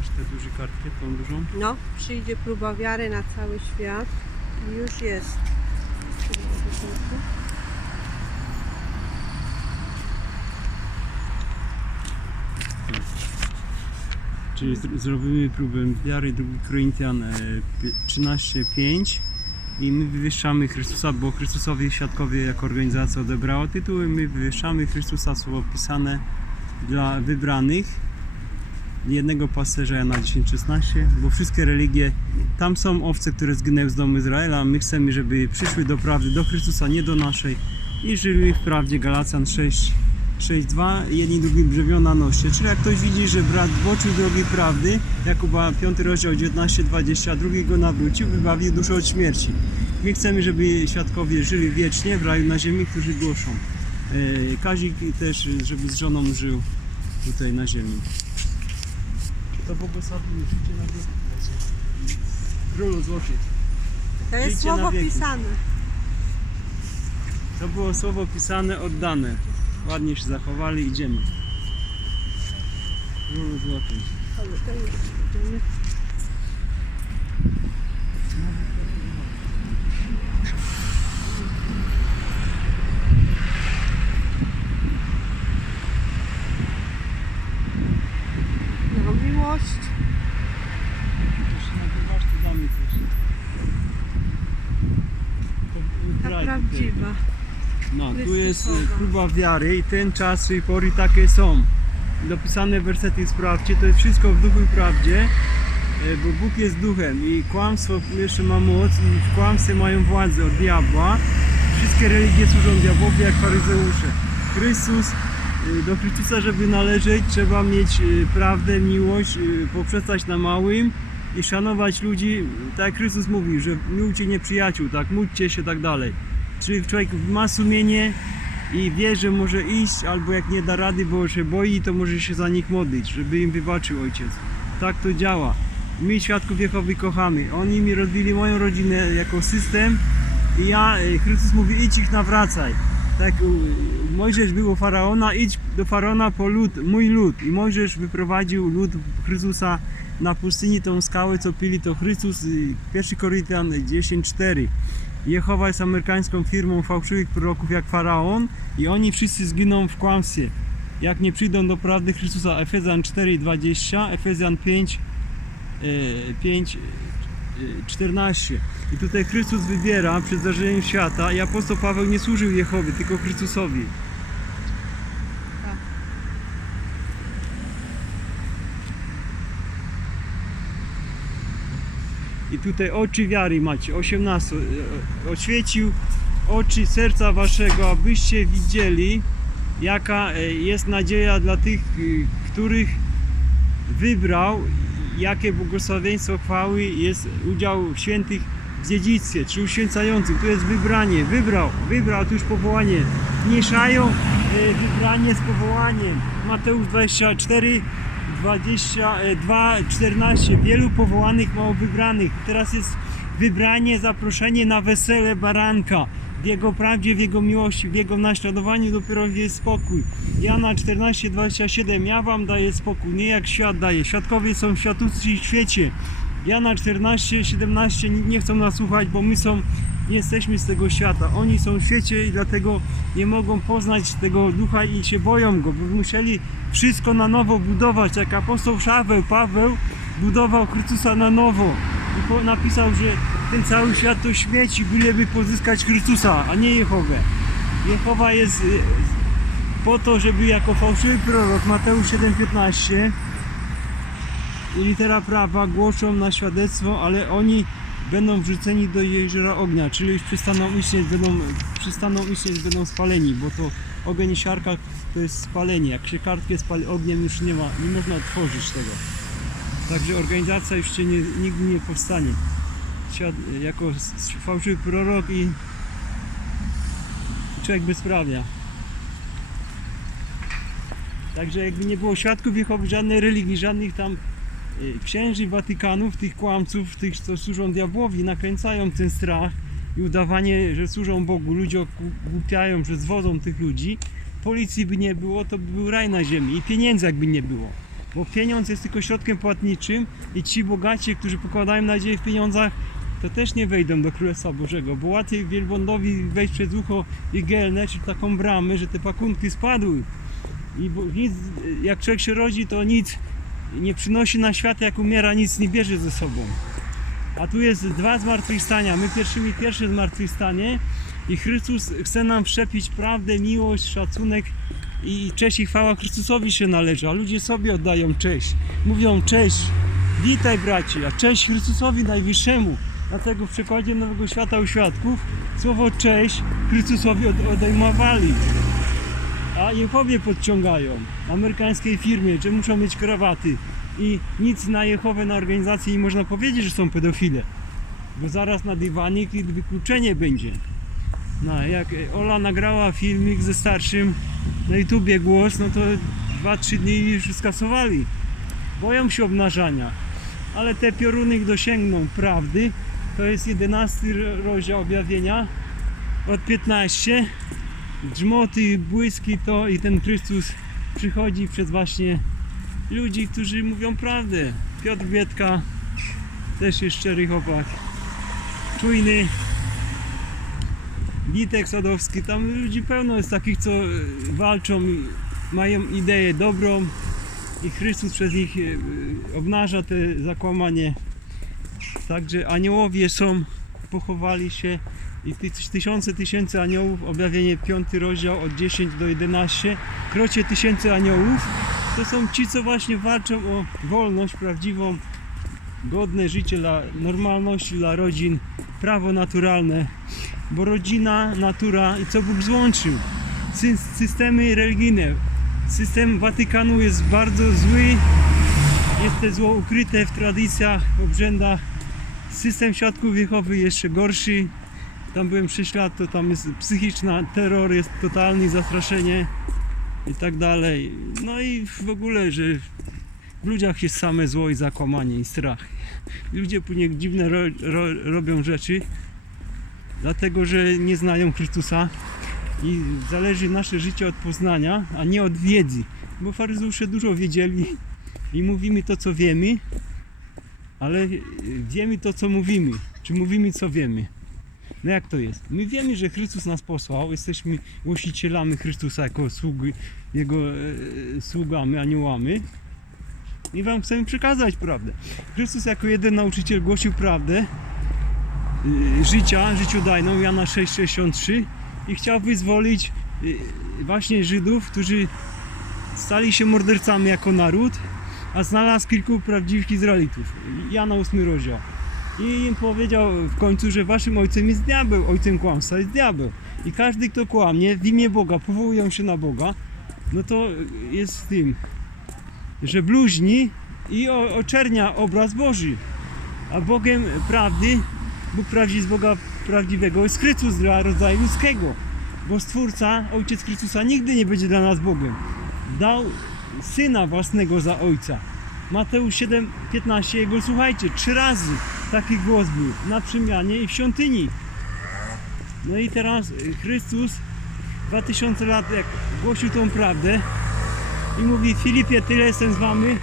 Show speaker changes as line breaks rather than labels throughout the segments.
Masz tę dużą kartkę, tą dużą?
No, przyjdzie próba wiary na cały świat i już jest.
Czyli zr- zrobimy próbę wiary 2 Koryntian e, pi- 13:5 i my wywyższamy Chrystusa, bo Chrystusowi Świadkowie jako organizacja odebrało tytuły, my wywyższamy Chrystusa, słowo pisane dla wybranych jednego pasterza na 10:16, bo wszystkie religie, tam są owce, które zginęły z domu Izraela, my chcemy, żeby przyszły do prawdy, do Chrystusa, nie do naszej i żyli w prawdzie Galacjan 6 6.2 jedni drugim brzewią na nosie. Czyli jak ktoś widzi, że brat zboczył drogi prawdy, Jakuba 5 rozdział 19-20, drugi go nawrócił, wybawił duszę od śmierci. My chcemy, żeby świadkowie żyli wiecznie w raju na ziemi, którzy głoszą. E, Kazik też, żeby z żoną żył tutaj na ziemi. To błogosławimy życie na wieki. Królu złoty.
To jest
Żyjcie na
słowo
wieki.
pisane.
To było słowo pisane, oddane. Ładnie się zachowali, idziemy. Królu złoty.
Ale to już idziemy. No, miłość.
Jeśli nagrywasz, to damy coś. To
Ta
graj tutaj.
Prawdziwa.
No, tu jest
Chrystusowa.
próba wiary i ten czas i pory takie są. Dopisane wersety sprawdźcie, to jest wszystko w duchu i prawdzie, e, bo Bóg jest duchem i kłamstwo jeszcze ma moc i w kłamstwie mają władzę od diabła. Wszystkie religie służą diabłowi jak faryzeusze. Chrystus, e, do Chrystusa, żeby należeć, trzeba mieć prawdę, miłość, poprzestać na małym i szanować ludzi, tak jak Chrystus mówił, że miłcie nieprzyjaciół, tak, módlcie się, tak dalej. Czyli człowiek ma sumienie i wie, że może iść, albo jak nie da rady, bo się boi, to może się za nich modlić, żeby im wybaczył ojciec. Tak to działa. My świadków Jehowy kochamy. Oni mi rozbili moją rodzinę jako system i ja, e, Chrystus mówi, idź ich nawracaj. Tak, Mojżesz był u Faraona, idź do Faraona po lud, mój lud. I Mojżesz wyprowadził lud Chrystusa na pustyni, tą skałę, co pili, to Chrystus, y, 1 Koryntian 10:4. Jehowa jest amerykańską firmą fałszywych proroków jak Faraon i oni wszyscy zginą w kłamstwie. Jak nie przyjdą do prawdy Chrystusa. Efezjan 4:20, Efezjan 5, e, 5 e, 14. I tutaj Chrystus wybiera przed zdarzeniem świata i apostoł Paweł nie służył Jehowy, tylko Chrystusowi. I tutaj oczy wiary macie, 18. e, Oświecił oczy serca waszego, abyście widzieli, jaka e, jest nadzieja dla tych, y, których wybrał, jakie błogosławieństwo chwały jest udział świętych w dziedzictwie, czy uświęcającym. Tu jest wybranie, wybrał, wybrał, tu już powołanie. Mieszają e, wybranie z powołaniem. Mateusz 24, 22, 14. Wielu powołanych, mało wybranych. Teraz jest wybranie, zaproszenie na wesele baranka. W Jego prawdzie, w Jego miłości, w Jego naśladowaniu dopiero jest spokój. Jana 14, 27. Ja wam daję spokój, nie jak świat daje. Świadkowie są światucy w świecie. Jana 14, 17 nie nie chcą nas słuchać, bo my są, nie jesteśmy z tego świata. Oni są w świecie i dlatego nie mogą poznać tego ducha i się boją go, bo musieli wszystko na nowo budować. Jak apostoł Szaweł, Paweł budował Chrystusa na nowo i napisał, że ten cały świat to śmieci, byleby pozyskać Chrystusa, a nie Jehowę. Jehowa jest y, po to, żeby jako fałszywy prorok Mateusz 7,15 i litera prawa głoszą na świadectwo, ale oni będą wrzuceni do jeziora ognia, czyli już przestaną istnieć, będą, przestaną istnieć, będą spaleni, bo to ogień siarka to jest spalenie. Jak się kartkę spali ogniem już nie ma, nie można otworzyć tego. Także organizacja już się nie, nigdy nie powstanie. Świat, jako fałszywy prorok i człowiek bezprawia. Także jakby nie było świadków Jehowy, żadnej religii, żadnych tam księży Watykanów, tych kłamców, tych, co służą diabłowi, nakręcają ten strach i udawanie, że służą Bogu. Ludzie ogłupiają, że zwodzą tych ludzi. Policji by nie było, to by był raj na ziemi i pieniędzy jakby nie było. Bo pieniądz jest tylko środkiem płatniczym i ci bogaci, którzy pokładają nadzieję w pieniądzach, to też nie wejdą do Królestwa Bożego, bo łatwiej wielbłądowi wejść przez ucho igielne, czy taką bramę, że te pakunki spadły. I nic, jak człowiek się rodzi, to nic nie przynosi na świat, jak umiera, nic nie bierze ze sobą. A tu jest dwa zmartwychwstania. My pierwszymi pierwsze zmartwychwstanie i Chrystus chce nam wszczepić prawdę, miłość, szacunek i cześć i chwała Chrystusowi się należy, a ludzie sobie oddają cześć. Mówią cześć, witaj bracie, a cześć Chrystusowi Najwyższemu. Dlatego w przekładzie Nowego Świata u Świadków słowo cześć Chrystusowi od- odejmowali. A Jehowie podciągają amerykańskiej firmie, że muszą mieć krawaty i nic na Jehowę, na organizację nie można powiedzieć, że są pedofile. Bo zaraz na dywanik i wykluczenie będzie. No, jak Ola nagrała filmik ze starszym na YouTubie głos, no to 2-3 dni już skasowali. Boją się obnażania. Ale te pioruny dosięgną prawdy. To jest 11 rozdział objawienia od 15. Drzmoty, błyski to i ten Chrystus przychodzi przez właśnie ludzi, którzy mówią prawdę. Piotr Biedka też jest szczery chłopak. Czujny, Witek Sadowski, tam ludzi pełno jest takich, co walczą mają ideę dobrą i Chrystus przez nich e, obnaża te zakłamanie. Także aniołowie są, pochowali się i ty, tysiące, tysięcy aniołów, objawienie 5 rozdział od 10 do 11, krocie tysięcy aniołów, to są ci, co właśnie walczą o wolność prawdziwą, godne życie dla normalności, dla rodzin, prawo naturalne bo rodzina, natura i co Bóg złączył. Sy- Systemy religijne. System Watykanu jest bardzo zły. Jest to zło ukryte w tradycjach, obrzędach. System świadków Jehowy jeszcze gorszy. Tam byłem 6 lat, to tam jest psychiczna terror, jest totalny zastraszenie i tak dalej. No i w ogóle, że w ludziach jest same zło i zakłamanie i strach. Ludzie później dziwne ro, ro, robią rzeczy, dlatego że nie znają Chrystusa i zależy nasze życie od poznania, a nie od wiedzy, bo faryzeusze dużo wiedzieli i mówimy to, co wiemy, ale wiemy to, co mówimy, czy mówimy, co wiemy. No jak to jest? My wiemy, że Chrystus nas posłał, jesteśmy głosicielami Chrystusa jako sługi, Jego e, sługami, aniołami i Wam chcemy przekazać prawdę. Chrystus jako jeden nauczyciel głosił prawdę, y, życia, życiodajną, Jana 6,63 i chciał wyzwolić y, właśnie Żydów, którzy stali się mordercami jako naród, a znalazł kilku prawdziwych Izraelitów. Jana 8 rozdział. I im powiedział w końcu, że waszym ojcem jest diabeł, ojcem kłamstwa jest diabeł. I każdy, kto kłamie w imię Boga, powołują się na Boga, no to jest w tym, że bluźni i oczernia obraz Boży. A Bogiem prawdy Bóg z Boga prawdziwego jest Chrystus dla rodzaju ludzkiego. Bo Stwórca, Ojciec Chrystusa nigdy nie będzie dla nas Bogiem. Dał Syna własnego za Ojca. Mateusz 7,15 Jego słuchajcie, trzy razy taki głos był na przemianie i w świątyni. No i teraz Chrystus 2000 lat jak głosił tą prawdę i mówi Filipie, tyle jestem z wami,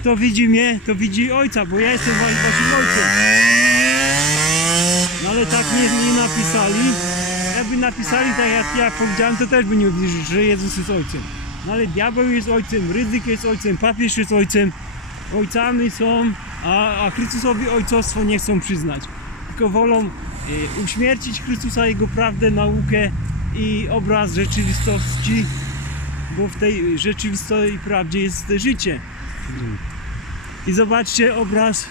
kto widzi mnie, to widzi Ojca, bo ja jestem wa- waszym Ojcem. No ale tak nie, nie napisali. Jakby napisali tak jak ja powiedziałem, to też by nie uwierzyli, że Jezus jest Ojcem. No ale diabeł jest Ojcem, ryzyk jest Ojcem, papież jest Ojcem. Ojcami są, a, a Chrystusowi ojcostwo nie chcą przyznać. Tylko wolą e, uśmiercić Chrystusa, Jego prawdę, naukę i obraz rzeczywistości, bo w tej rzeczywistej prawdzie jest życie. I zobaczcie obraz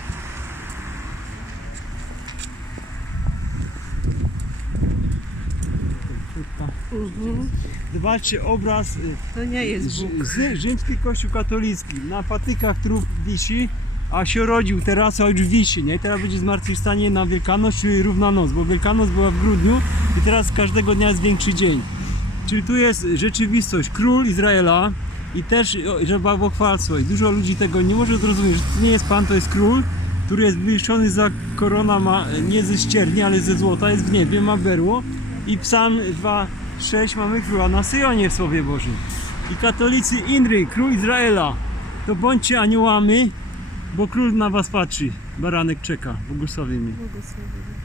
Mhm.
Zobaczcie obraz y,
To nie jest Bóg.
z, rzymski kościół katolicki na patykach trup wisi, a się rodził teraz, a już wisi, nie? Teraz będzie zmartwychwstanie na Wielkanoc, czyli równa noc, bo Wielkanoc była w grudniu i teraz każdego dnia jest większy dzień. Czyli tu jest rzeczywistość, król Izraela i też że bałwochwalstwo i dużo ludzi tego nie może zrozumieć, że to nie jest Pan, to jest król, który jest wywieszony za korona, ma nie ze ścierni, ale ze złota, jest w niebie, ma berło i psalm 2,6 mamy króla na Syjonie w Słowie Bożym. I katolicy Inry, król Izraela, to bądźcie aniołami, bo król na was patrzy. Baranek czeka, błogosławimy.
Błogosławiony.